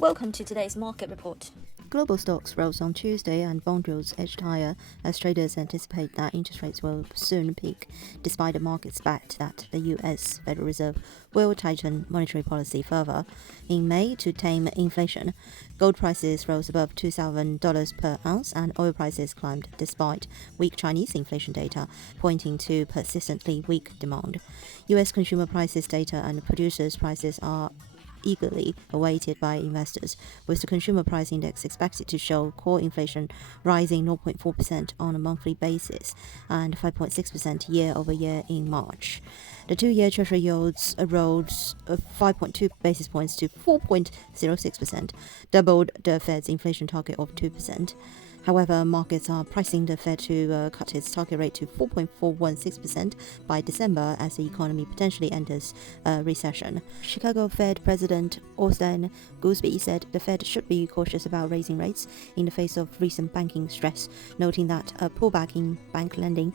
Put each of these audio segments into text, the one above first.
Welcome to today's market report. Global stocks rose on Tuesday and bond yields edged higher as traders anticipate that interest rates will soon peak, despite the market's bet that the US Federal Reserve will tighten monetary policy further in May to tame inflation. Gold prices rose above $2,000 per ounce and oil prices climbed despite weak Chinese inflation data, pointing to persistently weak demand. US consumer prices data and producers' prices are eagerly awaited by investors, with the consumer price index expected to show core inflation rising 0.4% on a monthly basis and 5.6% year-over-year in March. The two-year Treasury yields rose 5.2 basis points to 4.06%, doubled the Fed's inflation target of 2%. However, markets are pricing the Fed to cut its target rate to 4.416% by December as the economy potentially enters a recession. Chicago Fed President Austin Goolsbee said the Fed should be cautious about raising rates in the face of recent banking stress, noting that a pullback in bank lending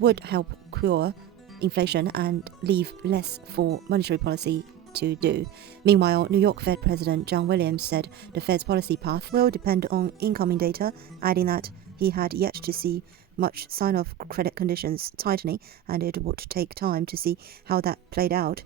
would help cure inflation and leave less for monetary policy to do. Meanwhile, New York Fed President John Williams said the Fed's policy path will depend on incoming data, adding that he had yet to see much sign of credit conditions tightening and it would take time to see how that played out.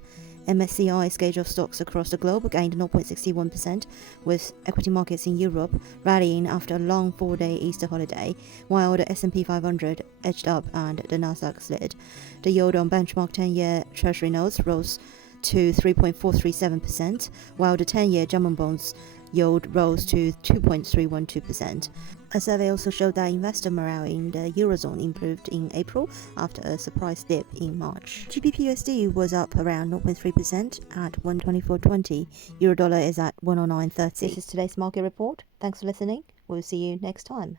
MSCI's gauge of stocks across the globe gained 0.61%, with equity markets in Europe rallying after a long 4-day Easter holiday, while the S&P 500 edged up and the Nasdaq slid. The yield on benchmark 10-year Treasury notes rose to 3.437%, while the 10-year German bonds yield rose to 2.312%. A survey also showed that investor morale in the Eurozone improved in April after a surprise dip in March. GBP/USD was up around 0.3% at 124.20. Euro dollar is at 109.30. This is today's market report. Thanks for listening. We'll see you next time.